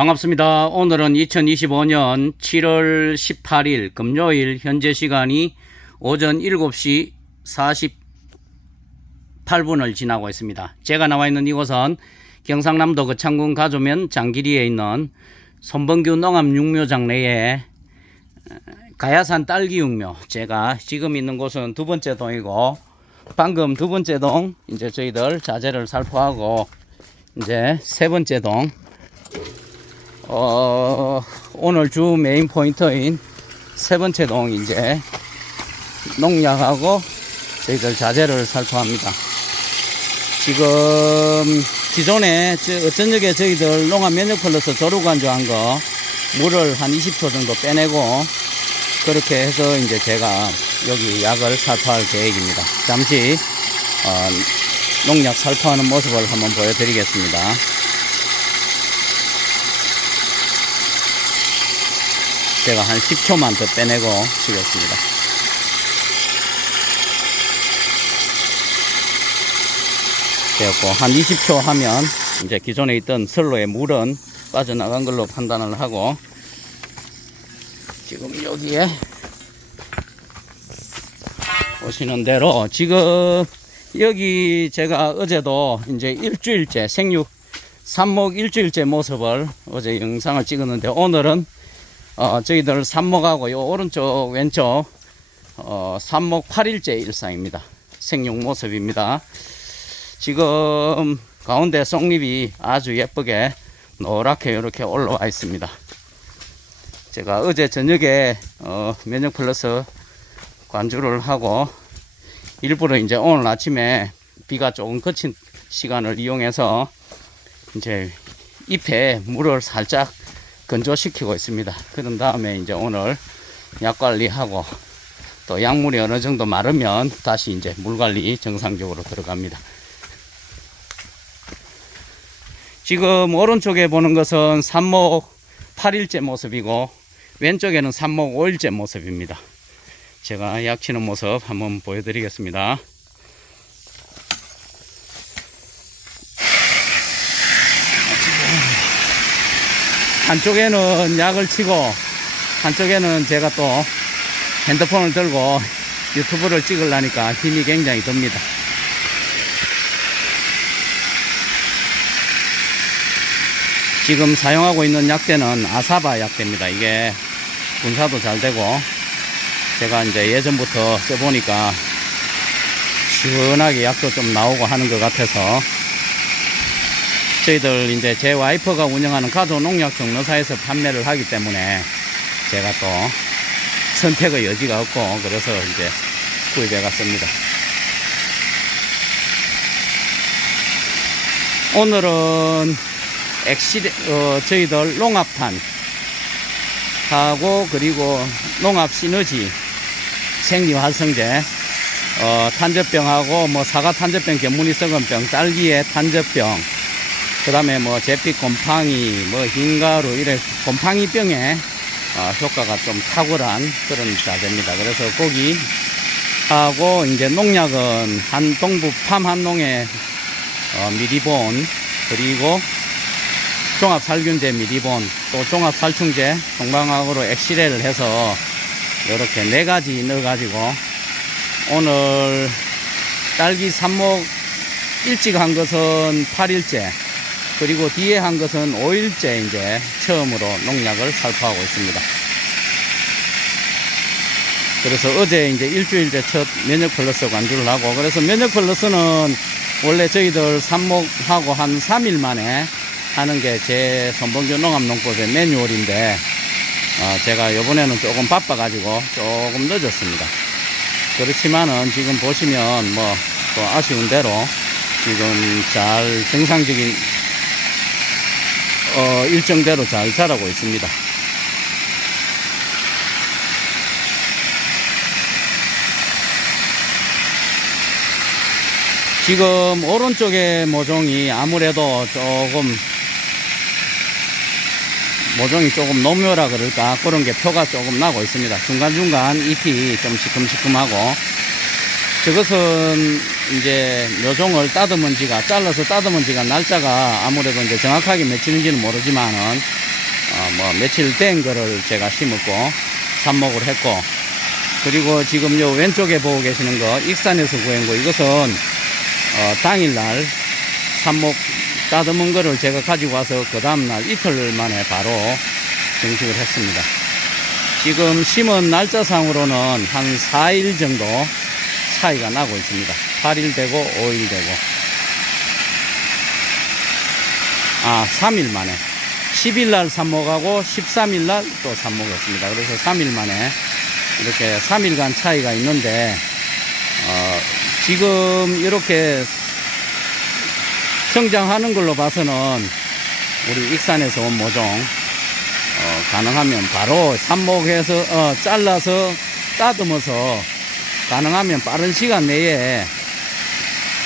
반갑습니다. 오늘은 2025년 7월 18일 금요일 현재 시간이 오전 7시 48분을 지나고 있습니다. 제가 나와 있는 이곳은 경상남도 거창군 가조면 장기리에 있는 손범규 농암 육묘장 내에 어, 가야산 딸기 육묘 제가 지금 있는 곳은 두 번째 동이고 방금 두 번째 동 이제 저희들 자재를 살포하고 이제 세 번째 동 어, 오늘 주 메인 포인트인 세 번째 동 이제 농약하고 저희들 자재를 살포합니다. 지금 기존에 저- 저녁에 저희들 농업 면역 플러스 조루 관조한 거 물을 한 20초 정도 빼내고 그렇게 해서 이제 제가 여기 약을 살포할 계획입니다. 잠시 어, 농약 살포하는 모습을 한번 보여드리겠습니다. 제가 한 10초만 더 빼내고 치겠습니다. 되었고 한 20초 하면 이제 기존에 있던 선로의 물은 빠져나간 걸로 판단을 하고 지금 여기에 보시는 대로 지금 여기 제가 어제도 이제 일주일째 생육 삽목 일주일째 모습을 어제 영상을 찍었는데 오늘은 어, 저희들 삽목하고 요 오른쪽 왼쪽 어, 삽목 8일째 일상입니다. 생육 모습입니다. 지금 가운데 쏙잎이 아주 예쁘게 노랗게 이렇게 올라와 있습니다. 제가 어제 저녁에 어, 면역 플러스 관주를 하고 일부러 이제 오늘 아침에 비가 조금 그친 시간을 이용해서 이제 잎에 물을 살짝 건조시키고 있습니다. 그런 다음에 이제 오늘 약 관리하고 또 약물이 어느 정도 마르면 다시 이제 물 관리 정상적으로 들어갑니다. 지금 오른쪽에 보는 것은 삽목 8일째 모습이고 왼쪽에는 삽목 5일째 모습입니다. 제가 약 치는 모습 한번 보여드리겠습니다. 한쪽에는 약을 치고 한쪽에는 제가 또 핸드폰을 들고 유튜브를 찍으려니까 힘이 굉장히 듭니다. 지금 사용하고 있는 약대는 아사바 약대입니다. 이게 분사도 잘 되고 제가 이제 예전부터 써보니까 시원하게 약도 좀 나오고 하는 것 같아서 저희들 이제 제 와이퍼가 운영하는 가도 농약 정로사에서 판매를 하기 때문에 제가 또 선택의 여지가 없고 그래서 이제 구입해 갔습니다. 오늘은 엑시 어, 저희들 농압탄 하고 그리고 농압 시너지 생리활성제 어, 탄저병하고 뭐 사과 탄저병, 견무늬 썩은병, 딸기의 탄저병, 그 다음에 뭐 제피 곰팡이, 뭐 흰가루 이래 곰팡이 병에 어, 효과가 좀 탁월한 그런 자재입니다. 그래서 고기 하고 이제 농약은 한 동부 팜 한농에 어, 미리본 그리고 종합살균제 미리본 또 종합살충제 동방학으로 엑시레를 해서 이렇게 네 가지 넣어 가지고 오늘 딸기 삽목 일찍 한 것은 8일째 그리고 뒤에 한 것은 5일째 이제 처음으로 농약을 살포하고 있습니다. 그래서 어제 이제 일주일째 첫 면역 플러스 관주를 하고 그래서 면역 플러스는 원래 저희들 삽목하고 한 3일 만에 하는 게제 손봉교 농업농법의 매뉴얼인데 어, 제가 이번에는 조금 바빠가지고 조금 늦었습니다. 그렇지만은 지금 보시면 뭐또 아쉬운 대로 지금 잘 정상적인 어, 일정대로 잘 자라고 있습니다. 지금 오른쪽에 모종이 아무래도 조금 모종이 조금 노묘라 그럴까 그런 게 표가 조금 나고 있습니다. 중간중간 잎이 좀 시큼시큼하고 저것은 이제 묘종을 따듬은 지가 잘라서 따듬은 지가 날짜가 아무래도 이제 정확하게 며칠인지는 모르지만은 어, 뭐 며칠 된 거를 제가 심었고 삽목을 했고 그리고 지금 요 왼쪽에 보고 계시는 거 익산에서 구한 거 이것은 어, 당일날 삽목 따듬은 거를 제가 가지고 와서 그 다음날 이틀 만에 바로 정식을 했습니다. 지금 심은 날짜상으로는 한 4일 정도 차이가 나고 있습니다. 8일 되고 5일 되고 아 3일 만에 10일 날 삽목하고 13일 날 또 삽목했습니다. 그래서 3일 만에 이렇게 3일간 차이가 있는데 어, 지금 이렇게 성장하는 걸로 봐서는 우리 익산에서 온 모종 어, 가능하면 바로 삽목해서 어, 잘라서 따듬어서 가능하면 빠른 시간 내에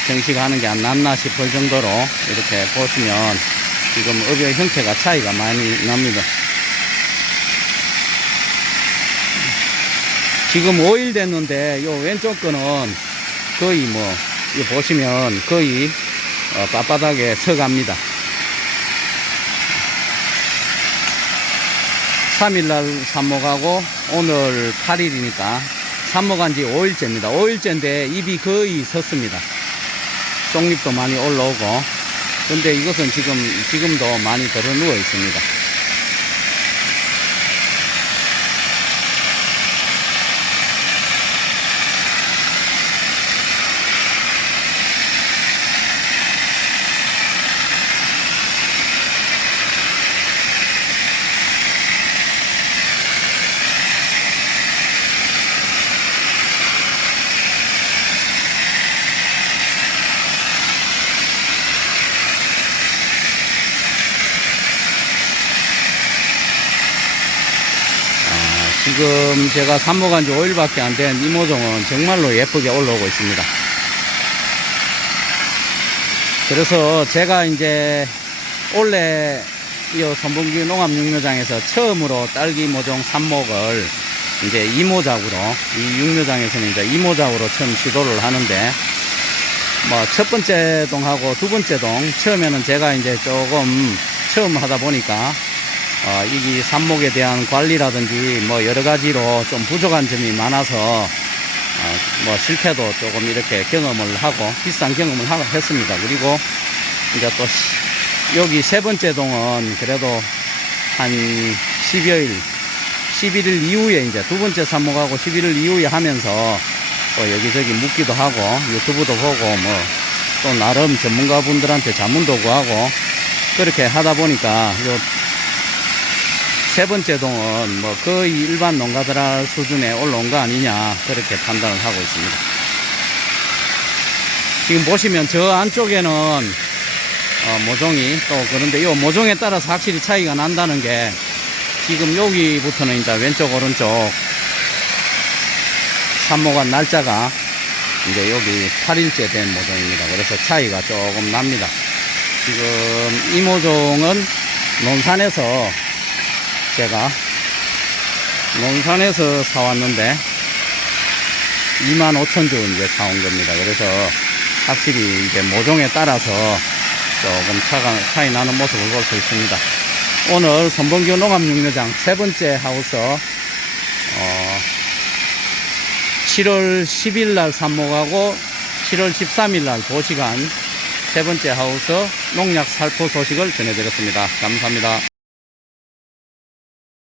정식하는 게 안 낫나 싶을 정도로 이렇게 보시면 지금 업의 형태가 차이가 많이 납니다. 지금 5일 됐는데 요 왼쪽 거는 거의 뭐 보시면 거의 어, 빳빳하게 서갑니다. 3일날 삽목하고 오늘 8일이니까 삽목한 지 5일째입니다. 5일째인데 입이 거의 섰습니다. 쪽립도 많이 올라오고 근데 이것은 지금 지금도 많이 들어 누워 있습니다. 지금 제가 삽목한 지 5일밖에 안 된 이모종은 정말로 예쁘게 올라오고 있습니다. 그래서 제가 이제 원래 이 선봉기 농업육묘장에서 처음으로 딸기 모종 삽목을 이제 이모작으로 이 육묘장에서는 이제 이모작으로 처음 시도를 하는데 뭐 첫 번째 동하고 두 번째 동 처음에는 제가 이제 조금 처음 하다 보니까 어, 이기 삽목에 대한 관리라든지 뭐 여러 가지로 좀 부족한 점이 많아서 어, 뭐 실패도 조금 이렇게 경험을 하고 비싼 경험을 하, 했습니다. 그리고 이제 또 시- 여기 세 번째 동은 그래도 한 10여일, 11일 이후에 이제 두 번째 삽목하고 11일 이후에 하면서 또 여기저기 묻기도 하고 유튜브도 보고 뭐 또 나름 전문가분들한테 자문도 구하고 그렇게 하다 보니까 요 세 번째 동은 뭐 거의 일반 농가들 수준에 올라온 거 아니냐 그렇게 판단을 하고 있습니다. 지금 보시면 저 안쪽에는 어, 모종이 또 그런데 이 모종에 따라서 확실히 차이가 난다는 게 지금 여기부터는 이제 왼쪽 오른쪽 삽목한 날짜가 이제 여기 8일째 된 모종입니다. 그래서 차이가 조금 납니다. 지금 이 모종은 논산에서 제가 논산에서 사왔는데 2만 5천 주 이제 사온 겁니다. 그래서 확실히 이제 모종에 따라서 조금 차가, 차이 나는 모습을 볼 수 있습니다. 오늘 선봉교 농업육묘장 세 번째 하우스, 어, 7월 10일 날 삽목하고 7월 13일 날 도시간 세 번째 하우스 농약 살포 소식을 전해드렸습니다. 감사합니다.